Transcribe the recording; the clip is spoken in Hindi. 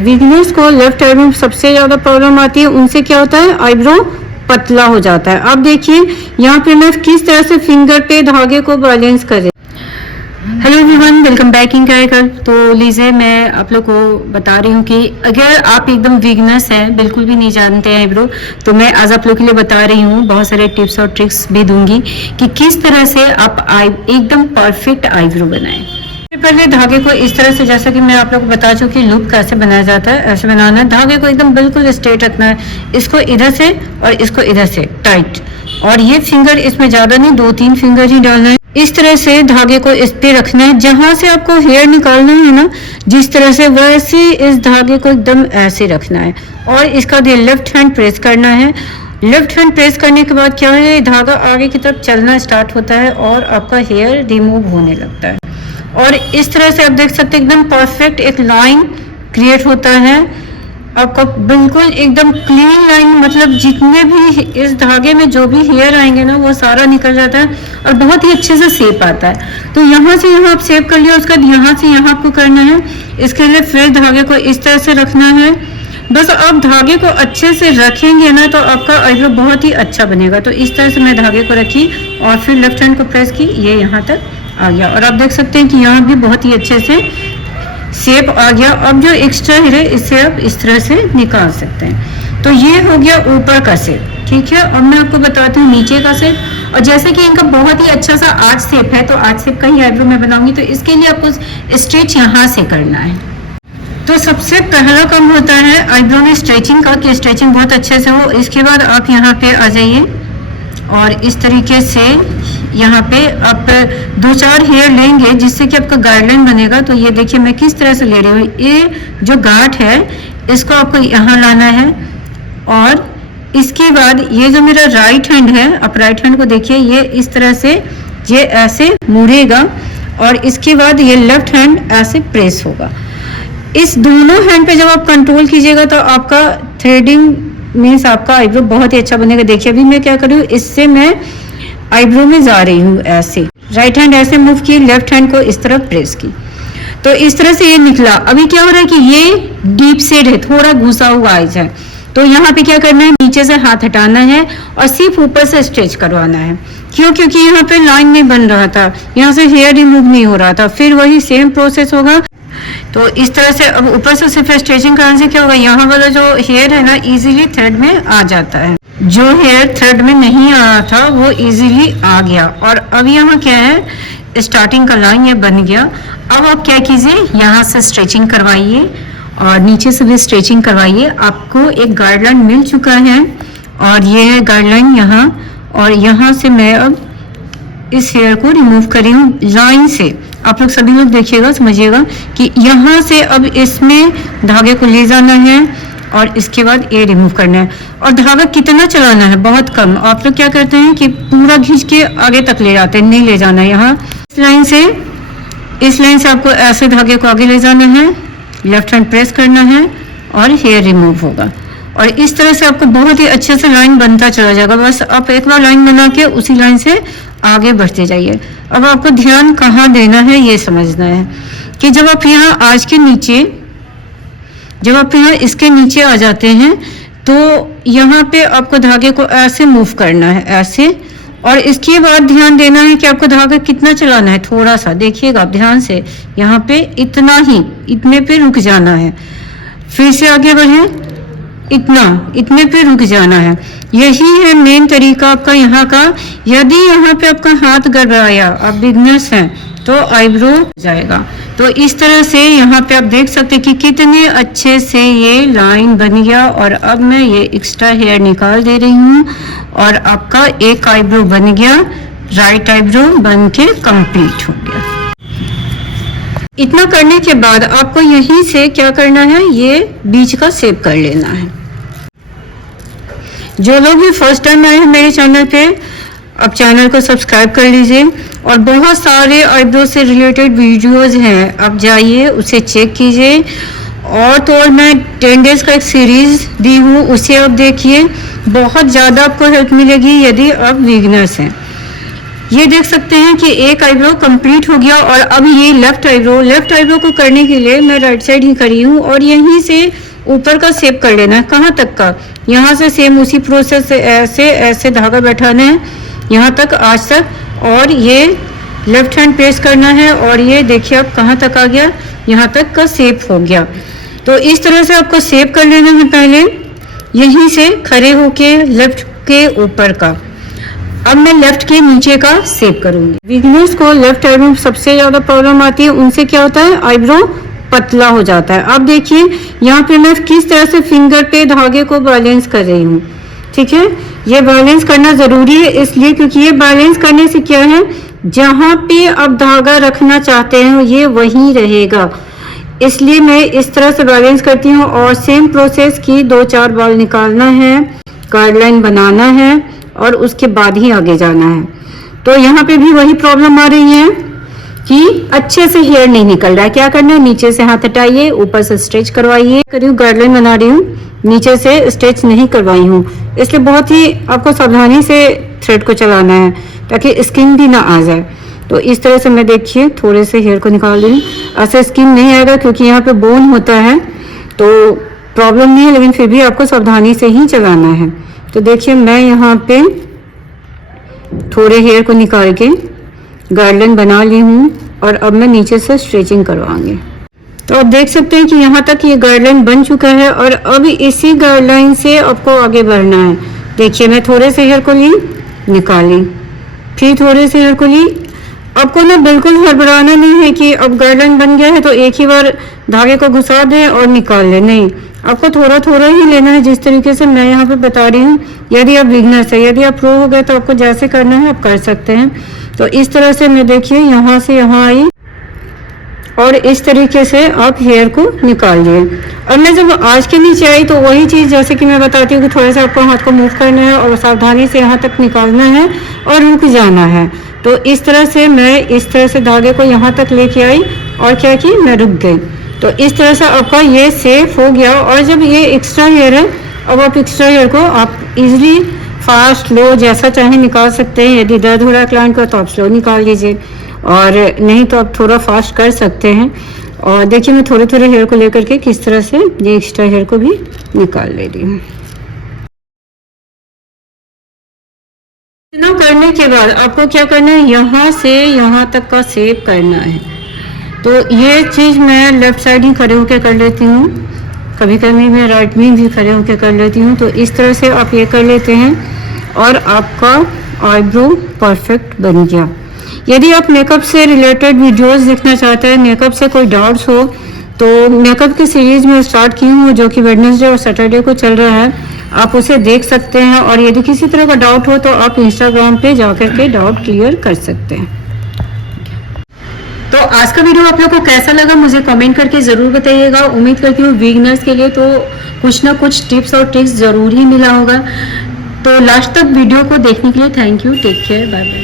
बिगिनर्स को लेफ्ट आईब्रो में सबसे ज़्यादा प्रॉब्लम आती है, उनसे क्या होता है आईब्रो पतला हो जाता है। अब देखिए यहाँ पे मैं किस तरह से फिंगर पे धागे को बैलेंस कर रही हूँ। Hello everyone, welcome back in कर। तो लीजिए मैं आप लोग को बता रही हूँ कि अगर आप एकदम बिगिनर्स हैं, बिल्कुल भी नहीं जानते हैं आईब्रो, तो मैं आज आप लोग के लिए बता रही हूँ, बहुत सारे टिप्स और ट्रिक्स भी दूंगी कि किस तरह से आप एकदम परफेक्ट आईब्रो बनाएं। पहले धागे को इस तरह से, जैसा कि मैं आप लोग को बता चुकी, लूप कैसे बनाया जाता है, ऐसे बनाना है। धागे को एकदम बिल्कुल स्ट्रेट रखना है, इसको इधर से और इसको इधर से टाइट, और ये फिंगर इसमें ज्यादा नहीं, 2-3 फिंगर ही डालना है। इस तरह से धागे को इस पे रखना है। जहां से आपको हेयर निकालना है ना, जिस तरह से, वैसे इस धागे को एकदम ऐसे रखना है और इसका लेफ्ट हैंड प्रेस करना है। लेफ्ट हैंड प्रेस करने के बाद क्या है, धागा आगे की तरफ चलना स्टार्ट होता है और आपका हेयर रिमूव होने लगता है। और इस तरह से आप देख सकते हैं एकदम परफेक्ट एक लाइन क्रिएट होता है आपका, बिल्कुल एकदम क्लीन लाइन, मतलब जितने भी इस धागे में जो भी हेयर आएंगे ना, वो सारा निकल जाता है और बहुत ही अच्छे से शेप आता है। तो यहाँ से यहाँ आप शेप कर लिया, उसके बाद यहाँ से यहाँ आपको करना है। इसके लिए फिर धागे को इस तरह से रखना है। बस आप धागे को अच्छे से रखेंगे ना, तो आपका आईब्रो बहुत ही अच्छा बनेगा। तो इस तरह से मैं धागे को रखी और फिर लेफ्ट हैंड को प्रेस की, ये यहाँ तक आ गया। और आप देख सकते हैं कि यहाँ भी बहुत ही अच्छे से शेप आ गया। अब जो एक्स्ट्रा हेयर है, इससे आप इस तरह से निकाल सकते हैं। तो ये हो गया ऊपर का शेप, ठीक है। अब मैं आपको बताती हूँ नीचे का शेप। और जैसे कि इनका बहुत ही अच्छा सा आर्च शेप है, तो आर्च शेप का ही आईब्रो मैं बनाऊंगी। तो इसके लिए आपको स्ट्रेच यहाँ से करना है। तो सबसे पहला काम होता है आईब्रो में स्ट्रेचिंग का, कि स्ट्रेचिंग बहुत अच्छे से हो। इसके बाद आप यहाँ पे आ जाइए और इस तरीके से यहाँ पे आप 2-4 हेयर लेंगे, जिससे कि आपका गाइडलाइन बनेगा। तो ये देखिए मैं किस तरह से ले रही हूँ। ये जो गांठ है, इसको आपको यहाँ लाना है और इसके बाद ये जो मेरा राइट हैंड है, आप राइट हैंड को देखिए, ये इस तरह से ये ऐसे मुड़ेगा और इसके बाद ये लेफ्ट हैंड ऐसे प्रेस होगा। इस दोनों हैंड पे जब आप कंट्रोल कीजिएगा, तो आपका थ्रेडिंग मीन्स आपका आईब्रो बहुत ही अच्छा बनेगा। देखिए अभी मैं क्या कर रही हूँ, इससे मैं आईब्रो में जा रही हूँ, ऐसे राइट हैंड ऐसे मूव की, लेफ्ट हैंड को इस तरफ प्रेस की, तो इस तरह से ये निकला। अभी क्या हो रहा है कि ये डीप सेड है, थोड़ा घुसा हुआ आईज है। तो यहाँ पे क्या करना है, नीचे से हाथ हटाना है और सिर्फ ऊपर से स्ट्रेच करवाना है। क्यों? क्योंकि यहाँ पे लाइन नहीं बन रहा था, यहाँ से हेयर रिमूव नहीं हो रहा था। फिर वही सेम प्रोसेस होगा। तो इस तरह से अब ऊपर से सिर्फ स्ट्रेचिंग करने से क्या होगा, यहाँ वाला जो हेयर है ना, इजीली थ्रेड में आ जाता है। जो हेयर थ्रेड में नहीं आ रहा था, वो इजीली आ गया। और अब यहाँ क्या है, स्टार्टिंग का लाइन ये बन गया। अब आप क्या कीजिए, यहाँ से स्ट्रेचिंग करवाइए और नीचे से भी स्ट्रेचिंग करवाइए। आपको एक गाइडलाइन मिल चुका है और ये है गाइडलाइन यहाँ। और यहाँ से मैं अब इस हेयर को रिमूव कर रही हूँ लाइन से। आप लोग सभी लोग देखिएगा, समझिएगा कि यहाँ से अब इसमें धागे को ले जाना है और इसके बाद ये रिमूव करना है। और धागा कितना चलाना है, बहुत कम। आप लोग क्या करते हैं कि पूरा खींच के आगे तक ले जाते हैं, नहीं ले जाना है। यहाँ इस लाइन से आपको ऐसे धागे को आगे ले जाना है, लेफ्ट हैंड प्रेस करना है और हेयर रिमूव होगा। और इस तरह से आपको बहुत ही अच्छे से लाइन बनता चला जाएगा। बस आप एक बार लाइन बना के उसी लाइन से आगे बढ़ते जाइए। अब आपको ध्यान कहाँ देना है, ये समझना है कि जब आप यहाँ आज के नीचे, जब आप यहाँ इसके नीचे आ जाते हैं, तो यहाँ पे आपको धागे को ऐसे मूव करना है, ऐसे। और इसके बाद ध्यान देना है कि आपको धागा कितना चलाना है, थोड़ा सा देखिएगा आप ध्यान से। यहाँ पे इतना ही, इतने पे रुक जाना है। फिर से आगे बढ़े, इतने पे रुक जाना है। यही है मेन तरीका आपका यहाँ का। यदि यहाँ पे आपका हाथ गड़बड़ाया, आप बिगनर्स हैं, तो आईब्रो जाएगा। तो इस तरह से यहाँ पे आप देख सकते हैं कि कितने अच्छे से ये लाइन बन गया। और अब मैं ये एक्स्ट्रा हेयर निकाल दे रही हूँ और आपका एक आईब्रो बन गया, राइट आईब्रो बन के कंप्लीट हो गया। इतना करने के बाद आपको यहीं से क्या करना है, ये बीच का शेप कर लेना है। जो लोग भी फर्स्ट टाइम आए हैं मेरे चैनल पे, आप चैनल को सब्सक्राइब कर लीजिए। और बहुत सारे आईब्रो से रिलेटेड वीडियोस हैं, आप जाइए उसे चेक कीजिए। और तो और मैं 10 डेज का एक सीरीज दी हूँ, उसे आप देखिए, बहुत ज़्यादा आपको हेल्प मिलेगी यदि आप बिगिनर्स हैं। ये देख सकते हैं कि एक आईब्रो कंप्लीट हो गया और अब ये लेफ्ट आईब्रो को करने के लिए मैं राइट साइड ही खड़ी हूँ और यहीं से ऊपर का शेप कर लेना है। कहाँ तक का? यहाँ से सेम उसी प्रोसेस से ऐसे ऐसे धागा बैठाना है यहाँ तक, आज तक, और ये लेफ्ट हैंड प्रेस करना है और ये देखिए अब कहाँ तक आ गया, यहाँ तक का शेप हो गया। तो इस तरह से आपको शेप कर लेना है पहले यहीं से खड़े होके लेफ्ट के ऊपर का। अब मैं लेफ्ट के नीचे का शेप करूंगी। बिगिनर्स को लेफ्ट आईब्रो में सबसे ज्यादा प्रॉब्लम आती है, उनसे क्या होता है, आईब्रो पतला हो जाता है। अब देखिए यहाँ पे मैं किस तरह से फिंगर पे धागे को बैलेंस कर रही हूँ। ठीक है, ये बैलेंस करना जरूरी है इसलिए क्योंकि ये बैलेंस करने से क्या है, जहाँ पे आप धागा रखना चाहते हैं ये वहीं रहेगा, इसलिए मैं इस तरह से बैलेंस करती हूँ। और सेम प्रोसेस की 2-4 बाल निकालना है, गाइडलाइन बनाना है और उसके बाद ही आगे जाना है। तो यहाँ पे भी वही प्रॉब्लम आ रही है कि अच्छे से हेयर नहीं निकल रहा है। क्या करना है, नीचे से हाथ हटाइए, ऊपर से स्ट्रेच करवाइए। करीब गाइडलाइन बना रही हूँ, नीचे से स्ट्रेच नहीं करवाई हूँ, इसलिए बहुत ही आपको सावधानी से थ्रेड को चलाना है ताकि स्किन भी ना आ जाए। तो इस तरह से मैं देखिए थोड़े से हेयर को निकाल रही हूँ। ऐसे स्किन नहीं आएगा क्योंकि यहाँ पे बोन होता है तो प्रॉब्लम नहीं है, लेकिन फिर भी आपको सावधानी से ही चलाना है। तो देखिए मैं यहाँ पे थोड़े हेयर को निकाल के गाइडलाइन बना ली हूँ और अब मैं नीचे से स्ट्रेचिंग करवाऊंगी। तो आप देख सकते हैं कि यहाँ तक ये गाइडलाइन बन चुका है और अब इसी गाइडलाइन से आपको आगे बढ़ना है। देखिए मैं थोड़े से हेयर को ली, निकाली, फिर थोड़े से हेयर को ली। आपको ना बिल्कुल हड़बड़ाना नहीं है कि अब गाइडलाइन बन गया है तो एक ही बार धागे को घुसा दें और निकाल लें, नहीं, आपको थोड़ा थोड़ा ही लेना है, जिस तरीके से मैं यहाँ पे बता रही हूँ। यदि आप बिगनर्स है, यदि आप प्रो हो गए तो आपको जैसे करना है आप कर सकते हैं। तो इस तरह से मैं देखिए यहाँ से यहाँ आई और इस तरीके से आप हेयर को निकाल लिए। और मैं जब आज के नीचे आई तो वही चीज़ जैसे कि मैं बताती हूँ कि थोड़ा सा आपको हाथ को मूव करना है और सावधानी से यहाँ तक निकालना है और रुक जाना है। तो इस तरह से मैं इस तरह से धागे को यहाँ तक लेके आई और क्या की, मैं रुक गई। तो इस तरह से आपका ये सेफ हो गया। और जब ये एक्स्ट्रा हेयर है, अब आप एक्स्ट्रा हेयर को आप इजीली फास्ट लो जैसा चाहे निकाल सकते हैं। यदि दर्द हो रहा है क्लाइंट को तो आप स्लो निकाल लीजिए और नहीं तो आप थोड़ा फास्ट कर सकते हैं। और देखिए मैं थोड़े थोड़े हेयर को लेकर के किस तरह से ये एक्स्ट्रा हेयर को भी निकाल ले रही हूँ। इतना करने के बाद आपको क्या करना है, यहाँ से यहाँ तक का शेप करना है। तो ये चीज़ मैं लेफ्ट साइड ही खड़े होकर कर लेती हूँ, कभी कभी मैं राइट में भी खड़े होकर कर लेती हूँ। तो इस तरह से आप ये कर लेते हैं और आपका आईब्रो परफेक्ट बन गया। यदि आप मेकअप से रिलेटेड वीडियोस देखना चाहते हैं, मेकअप से कोई डाउट्स हो, तो मेकअप की सीरीज़ में स्टार्ट की हूँ जो कि वेडनेसडे और सैटरडे को चल रहा है, आप उसे देख सकते हैं। और यदि किसी तरह का डाउट हो तो आप इंस्टाग्राम पे जाकर के डाउट क्लियर कर सकते हैं। तो आज का वीडियो आप लोग को कैसा लगा मुझे कमेंट करके ज़रूर बताइएगा। उम्मीद करती हूँ बिगिनर्स के लिए तो कुछ ना कुछ टिप्स और ट्रिक्स ज़रूर ही मिला होगा। तो लास्ट तक वीडियो को देखने के लिए thank you, take care, bye bye.